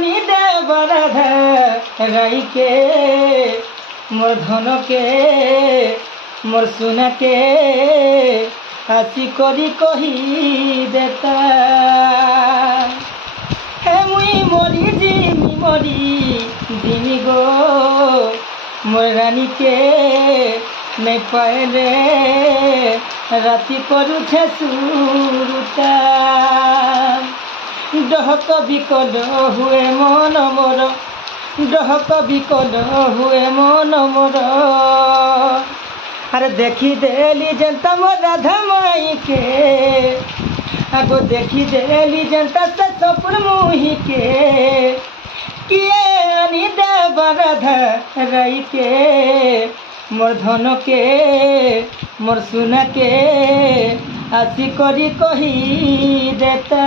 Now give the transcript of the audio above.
আনি দেব রাধা রাইকে মোর ধনকে মোর সোনাকে আসি করি কহি দেতা হে মুই মরি জিমি গো মোর রানীকে নাই পাইলে রাতি করুছে সুরতা ডহক বিকল হুয়ে মন মোর ডহক বিকল হুয়ে মন মোর আরে দেখি দেলি জনতা মোর রাধা মাইকে আগো দেখি দেলি জনতা সপুর মুহিকে কিয়ে আনি দেব রাধা রাইকে মোর ধনকে মোর সোনাকে আসি করি কহি দেতা।